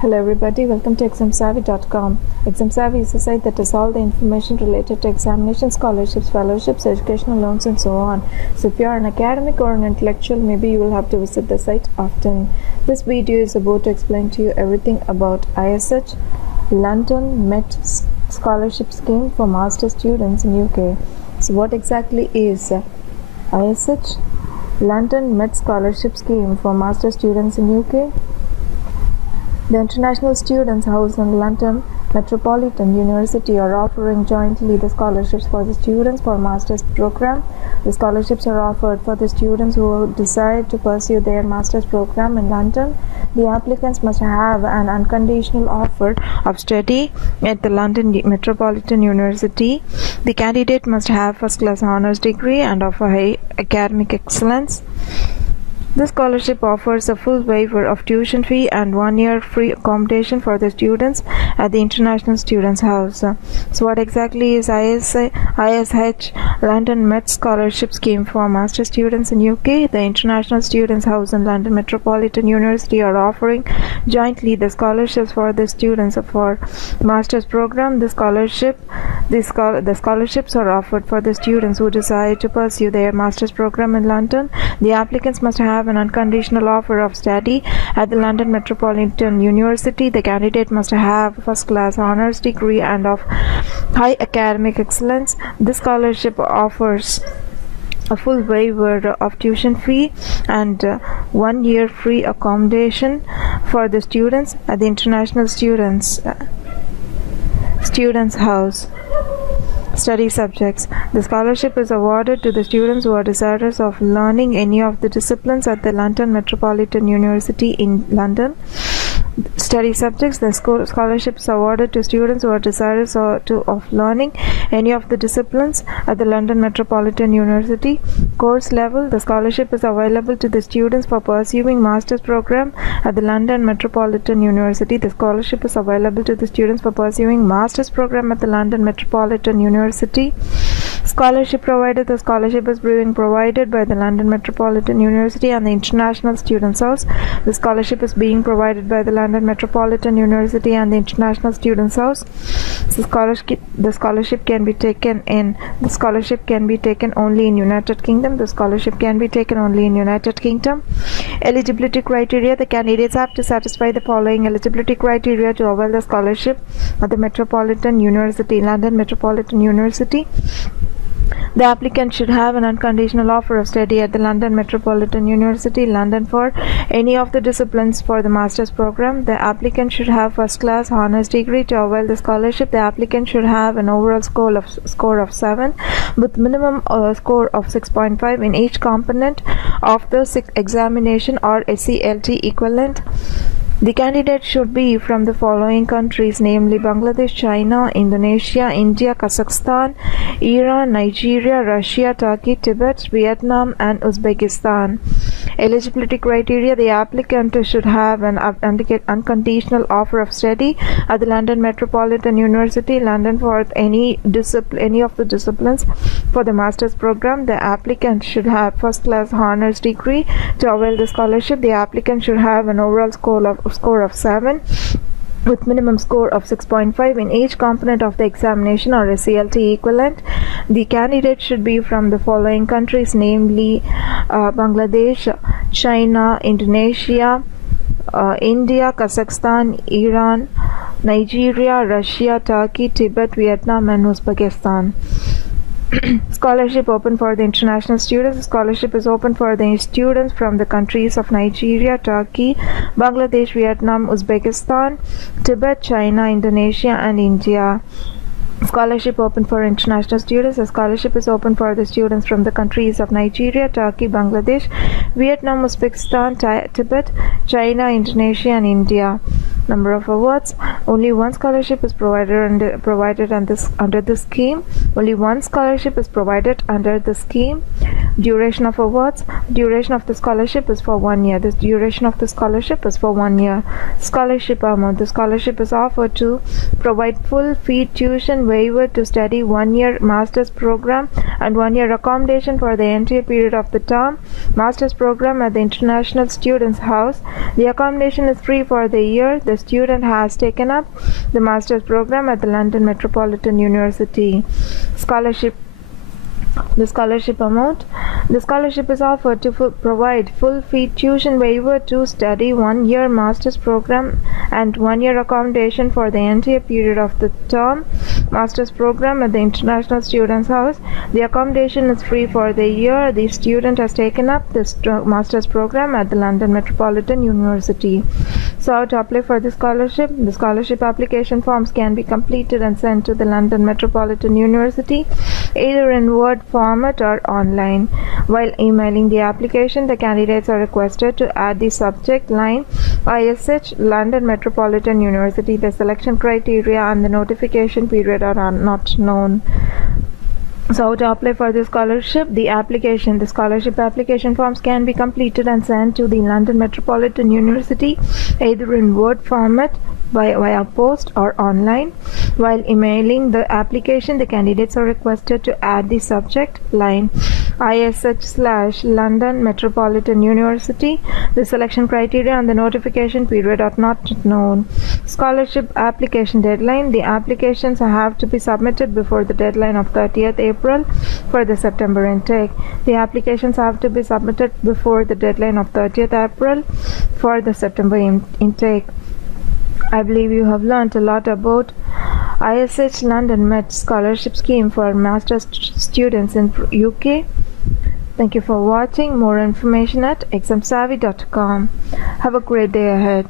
Hello everybody, welcome to examsavvy.com. ExamSavvy is a site that has all the information related to examinations, scholarships, fellowships, educational loans and so on. So if you are an academic or an intellectual, maybe you will have to visit the site often. This video is about to explain to you everything about ISH, London Met Scholarship Scheme for Master students in UK. So what exactly is ISH, London Met Scholarship Scheme for Master students in UK? The International Students House and London Metropolitan University are offering jointly the scholarships for the students for master's program. The scholarships are offered for the students who decide to pursue their master's program in London. The applicants must have an unconditional offer of study at the London Metropolitan University. The candidate must have first-class honours degree and of a high academic excellence. The scholarship offers a full waiver of tuition fee and 1 year free accommodation for the students at the International Students House. So what exactly is ISH, London Met Scholarship Scheme for Master students in UK? The International Students House and London Metropolitan University are offering jointly the scholarships for the students for master's program. The scholarships are offered for the students who decide to pursue their master's program in London. The applicants must have an unconditional offer of study at the London Metropolitan University. The candidate must have first-class honours degree and of high academic excellence. This scholarship offers a full waiver of tuition fee and 1 year free accommodation for the students at the International Students House. Study subjects. The scholarship is awarded to the students who are desirous of learning any of the disciplines at the London Metropolitan University in London. Study subjects. The scholarship is awarded to students who are desirous of learning any of the disciplines at the London Metropolitan University. Course level. The scholarship is available to the students for pursuing master's program at the London Metropolitan University. The scholarship is available to the students for pursuing master's program at the London Metropolitan University. Scholarship provided. The scholarship is being provided by the London Metropolitan University and the International Students House. The scholarship is being provided by the London Metropolitan University and the International Students House. The scholarship can be taken only in United Kingdom. The scholarship can be taken only in United Kingdom. Eligibility criteria. The candidates have to satisfy the following eligibility criteria to avail the scholarship at the Metropolitan University, London Metropolitan University. The applicant should have an unconditional offer of study at the London Metropolitan University, London for any of the disciplines for the master's program. The applicant should have first-class honours degree to avail the scholarship. The applicant should have an overall score of 7 with minimum score of 6.5 in each component of the examination or SELT equivalent. The candidate should be from the following countries, namely Bangladesh, China, Indonesia, India, Kazakhstan, Iran, Nigeria, Russia, Turkey, Tibet, Vietnam, and Uzbekistan. Eligibility criteria. The applicant should have an unconditional offer of study at the London Metropolitan University, London for any of the disciplines for the master's program. The applicant should have first-class honours degree to avail the scholarship. The applicant should have an overall score of 7 with minimum score of 6.5 in each component of the examination or SELT equivalent. The candidate should be from the following countries, namely Bangladesh, China, Indonesia, India, Kazakhstan, Iran, Nigeria, Russia, Turkey, Tibet, Vietnam, and Uzbekistan. Scholarship open for the international students. Scholarship is open for the students from the countries of Nigeria, Turkey, Bangladesh, Vietnam, Uzbekistan, Tibet, China, Indonesia, and India. Scholarship open for international students. The scholarship is open for the students from the countries of Nigeria, Turkey, Bangladesh, Vietnam, Uzbekistan, Tibet, China, Indonesia, and India. Number of awards. Only one scholarship is provided under this scheme. Only one scholarship is provided under the scheme. Duration of awards. Duration of the scholarship is for 1 year. The duration of the scholarship is for 1 year. Scholarship amount. The scholarship is offered to provide full fee tuition waiver to study 1 year master's program and 1 year accommodation for the entire period of the term master's program at the International Students House. The accommodation is free for the year. The a student has taken up the master's program at the London Metropolitan University. The scholarship amount. The scholarship is offered to provide full fee tuition waiver to study 1 year master's program and 1 year accommodation for the entire period of the term master's program at the International Students House. The accommodation is free for the year the student has taken up this master's program at the London Metropolitan University. So how to apply for the scholarship? The scholarship application forms can be completed and sent to the London Metropolitan University either in Word format or online. While emailing the application, the candidates are requested to add the subject line ISH London Metropolitan University. The selection criteria and the notification period are not known. So how to apply for the scholarship? The scholarship application forms can be completed and sent to the London Metropolitan University either in Word format via post or online. While emailing the application, the candidates are requested to add the subject line ISH/London Metropolitan University. The selection criteria and the notification period are not known. Scholarship application deadline. The applications have to be submitted before the deadline of 30th April for the September intake. The applications have to be submitted before the deadline of 30th April for the September intake. I believe you have learnt a lot about ISH London Met Scholarship Scheme for Master's students in UK. Thank you for watching. More information at examsavvy.com. Have a great day ahead.